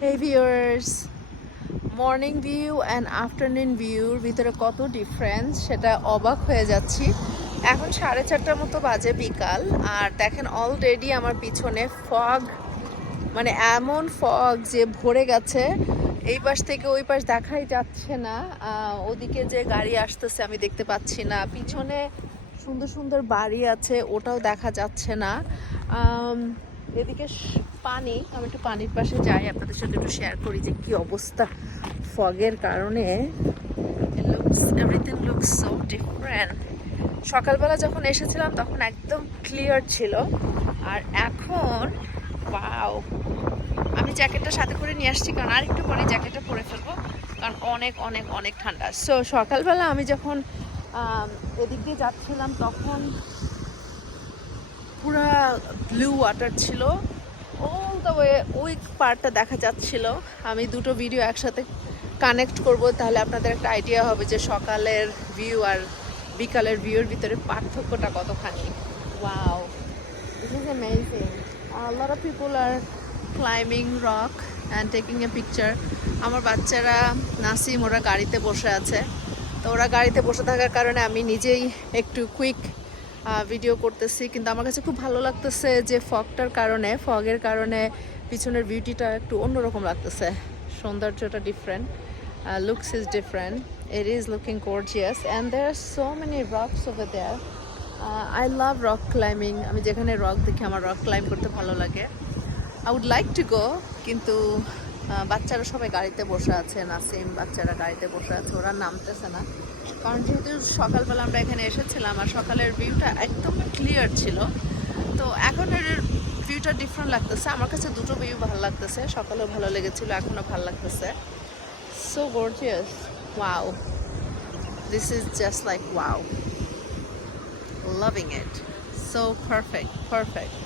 Hey viewers, morning view and afternoon ভিউর ভিতরে কত ডিফারেন্স সেটা অবাক হয়ে যাচ্ছি। এখন 4:30টার মতো বাজে বিকাল, আর দেখেন অলরেডি আমার পিছনে ফগ, মানে এমন ফগ যে ভরে গেছে। এই পাশ থেকে ওই পাশ দেখাই যাচ্ছে না, ওদিকে যে গাড়ি আসতেছে আমি দেখতে পাচ্ছি না। পিছনে সুন্দর সুন্দর বাড়ি আছে, ওটাও দেখা যাচ্ছে না। এদিকে পানি, আমি একটু পানির পাশে যাই, আপনাদের সাথে একটু শেয়ার করি যে কি অবস্থা ফগের কারণে। Everything looks so different. সকালবেলা যখন এসেছিলাম তখন একদম ক্লিয়ার ছিল, আর এখন ওয়াও। আমি জ্যাকেটটা সাথে করে নিয়ে আসছি, কারণ আর একটু পরে জ্যাকেটটা পরে ফেলবো, কারণ অনেক অনেক অনেক ঠান্ডা। সো সকালবেলা আমি যখন এদিক দিয়ে যাচ্ছিলাম তখন পুরা ব্লু ওয়াটার ছিল, অল দ্য ওয়ে ওই পার্টটা দেখা যাচ্ছিল। আমি দুটো ভিডিও একসাথে কানেক্ট করব, তাহলে আপনাদের একটা আইডিয়া হবে যে সকালের ভিউ আর বিকালের ভিউর ভিতরে পার্থক্যটা কতখানি। Wow, this is amazing. A lot of people are climbing rock and taking a picture. আমার বাচ্চারা নাসিম ওরা গাড়িতে বসে আছে, তো ওরা গাড়িতে বসে থাকার কারণে আমি নিজেই একটু কুইক ভিডিও করতেছি। কিন্তু আমার কাছে খুব ভালো লাগতেছে যে ফগের কারণে পিছনের বিউটিটা একটু অন্যরকম লাগতেছে, সৌন্দর্যটা different, looks is different, it is looking gorgeous and there are so many rocks over there. I love rock climbing. আমি যেখানে রক দেখি আমার রক ক্লাইম্ব করতে ভালো লাগে। I would like to go, কিন্তু বাচ্চারা সবাই গাড়িতে বসে আছে, নাসিম বাচ্চারা গাড়িতে বসে আছে, ওরা নামতেছে না। কারণ যেহেতু সকালবেলা আমরা এখানে এসেছিলাম আর সকালের ভিউটা একদম ক্লিয়ার ছিল, তো এখন এর ভিউটা ডিফারেন্ট লাগতেছে। আমার কাছে দুটো ভিউ ভালো লাগতেছে, সকালেও ভালো লেগেছিল, এখনও ভালো লাগতেছে। So gorgeous, wow, this is just like wow, loving it, so perfect perfect.